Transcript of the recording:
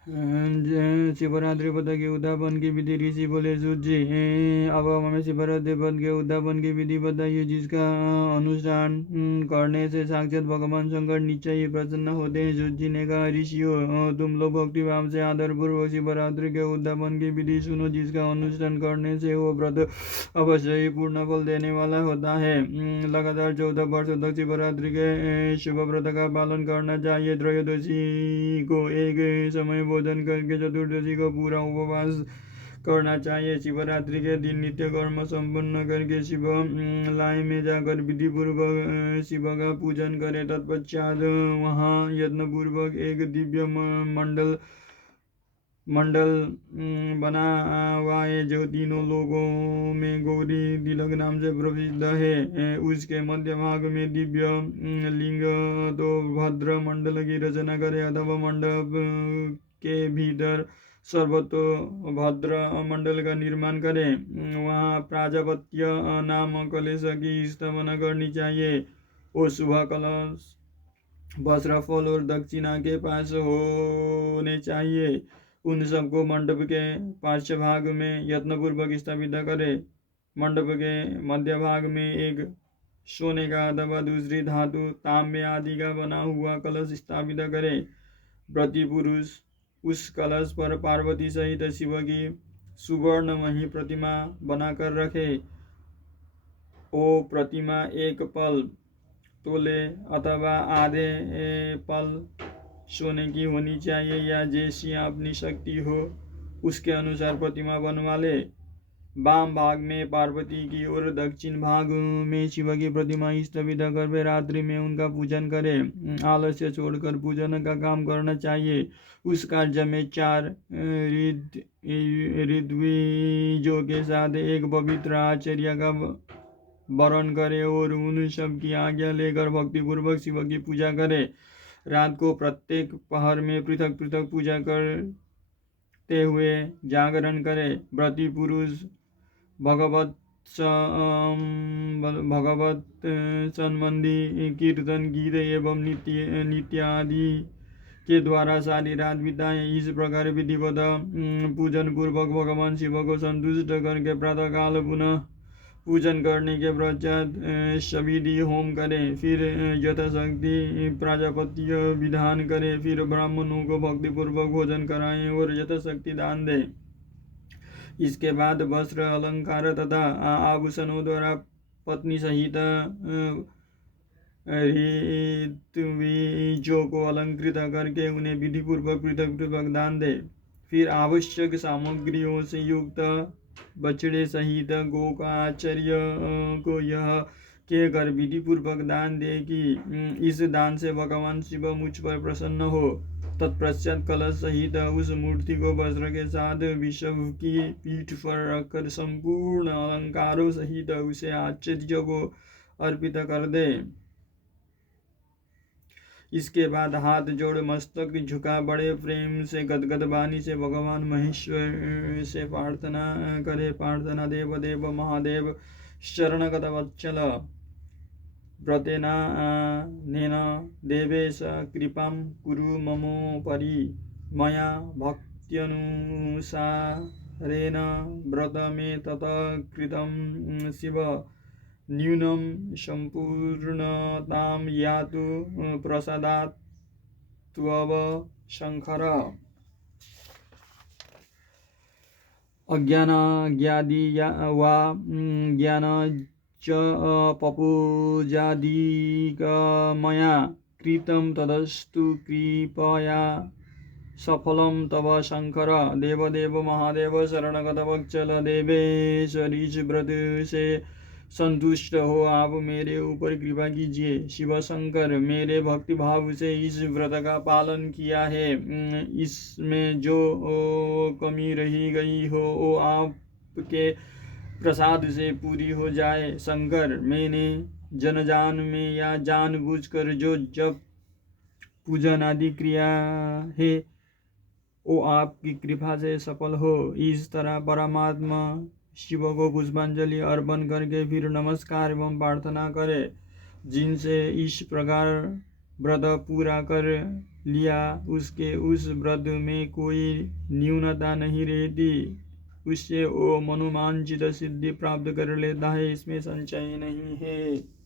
शिवरात्रि व्रत के उद्यापन की विधि। ऋषि बोले, सूत जी, अब हमें शिवरात्रि व्रत के उद्यापन की विधि बताइए, जिसका अनुष्ठान करने से साक्षात भगवान शंकर निश्चय ही प्रसन्न होते हैं। सूत जी ने कहा, ऋषियों, तुम लोग भक्ति भाव से आदर पूर्वक शिवरात्रि के उद्यापन की विधि सुनो, जिसका अनुष्ठान करने से वो व्रत अवश्य ही पूर्ण फल देने वाला होता है। लगातार 14 वर्षों तक शिवरात्रि के शुभ व्रत का पालन करना चाहिए। त्रयोदशी को एक समय भोजन करके चतुर्दशी को पूरा उपवास करना चाहिए। शिवरात्रि के दिन नित्य कर्म संपन्न करके शिव लाय में जाकर विधि पूर्वक शिव का पूजन करें। तत्पश्चात वहाँ यत्न पूर्वक एक दिव्य मंडल बनावाए, जो तीनों लोगों में गौरी तिलक नाम से प्रसिद्ध है। उसके मध्य भाग में दिव्य लिंग तो भद्र मंडल की रचना करे, अथवा मंडप के भीतर सर्वतो भद्र मंडल का निर्माण करे। वहाँ प्राजापत्य नाम कलश की स्थापना करनी चाहिए। वो शुभ कलश वस्त्र, फल और दक्षिणा के पास होने चाहिए। उन सबको मंडप के पार्श्व भाग में यत्नपूर्वक स्थापित करे। मंडप के मध्य भाग में एक सोने का अथवा दूसरी धातु, तांबे आदि का बना हुआ कलश स्थापित करे। व्रती पुरुष उस कलश पर पार्वती सहित शिव की सुवर्णमयी प्रतिमा बनाकर रखे। वो प्रतिमा एक पल तोले अथवा आधे पल सोने की होनी चाहिए, या जैसी अपनी शक्ति हो उसके अनुसार प्रतिमा बनवा ले। वाम भाग में पार्वती की और दक्षिण भाग में शिव की प्रतिमा स्थापित कर वे रात्रि में उनका पूजन करें। आलस्य छोड़कर पूजन का काम करना चाहिए। उस कार्य में 4 ऋत्विजों के साथ एक पवित्र आचार्य का वरण करे और उन सब की आज्ञा लेकर भक्तिपूर्वक शिव की पूजा करे। रात को प्रत्येक पहर में पृथक पृथक पूजा करते हुए जागरण करे। व्रती पुरुष भगवत संबंधी कीर्तन, गीत एवं नित्य आदि के द्वारा सारी रात बिताएं। इस प्रकार विधिवत पूजन पूर्वक भगवान शिव को संतुष्ट करके प्रातः काल पुनः पूजन करने के पश्चात सविधि होम करें। फिर यथाशक्ति प्राजापत्य विधान करें। फिर ब्राह्मणों को भक्तिपूर्वक भोजन कराएं और यथाशक्ति दान दें। इसके बाद वस्त्र, अलंकार तथा आभूषणों द्वारा पत्नी सहित ऋत्विजों को अलंकृत करके उन्हें विधिपूर्वक पृथक पृथक दान दे। फिर आवश्यक सामग्रियों से युक्त बछड़े सहित गौ का आचार्य को यह कहकर विधिपूर्वक दान दे कि इस दान से भगवान शिव मुझ पर प्रसन्न हो। तत्पश्चात कलश सहित उस मूर्ति को वस्त्र के साथ विषव की पीठ पर रखकर संपूर्ण अलंकारों सहित उसे आचार्य को अर्पित कर दे। इसके बाद हाथ जोड़ मस्तक झुका बड़े प्रेम से गदगद वाणी से भगवान महेश्वर से प्रार्थना करे। प्रार्थना, देव देव महादेव शरणगत वत्सल व्रतेना नेन देवेश कृपां कुरु ममोपरि। मया भक्त्यनुसारेण व्रत में तत कृतं शिव। न्यूनं संपूर्णतां यातु प्रसादात् त्वव शंकर। अज्ञानाज्ञादि वा ज्ञान च पपुजादिकमया कृतं तदस्तु कृपया सफलं तव शंकर। देवदेव महादेव शरणगत वत्सल देवेश, इस व्रत से संतुष्ट हो आप मेरे ऊपर कृपा कीजिए। शिव शंकर, मेरे भक्ति भाव से इस व्रत का पालन किया है, इसमें जो कमी रही गई हो वो आपके प्रसाद से पूरी हो जाए। शंकर, मैंने जनजान में या जानबूझकर जो जप पूजन आदि क्रिया है वो आपकी कृपा से सफल हो। इस तरह परमात्मा शिव को पुष्पांजलि अर्पण करके फिर नमस्कार एवं प्रार्थना करे, जिनसे इस प्रकार व्रत पूरा कर लिया, उसके उस व्रत में कोई न्यूनता नहीं रहती, उससे वो मनोवांछित सिद्धि प्राप्त कर लेता है, इसमें संशय नहीं है।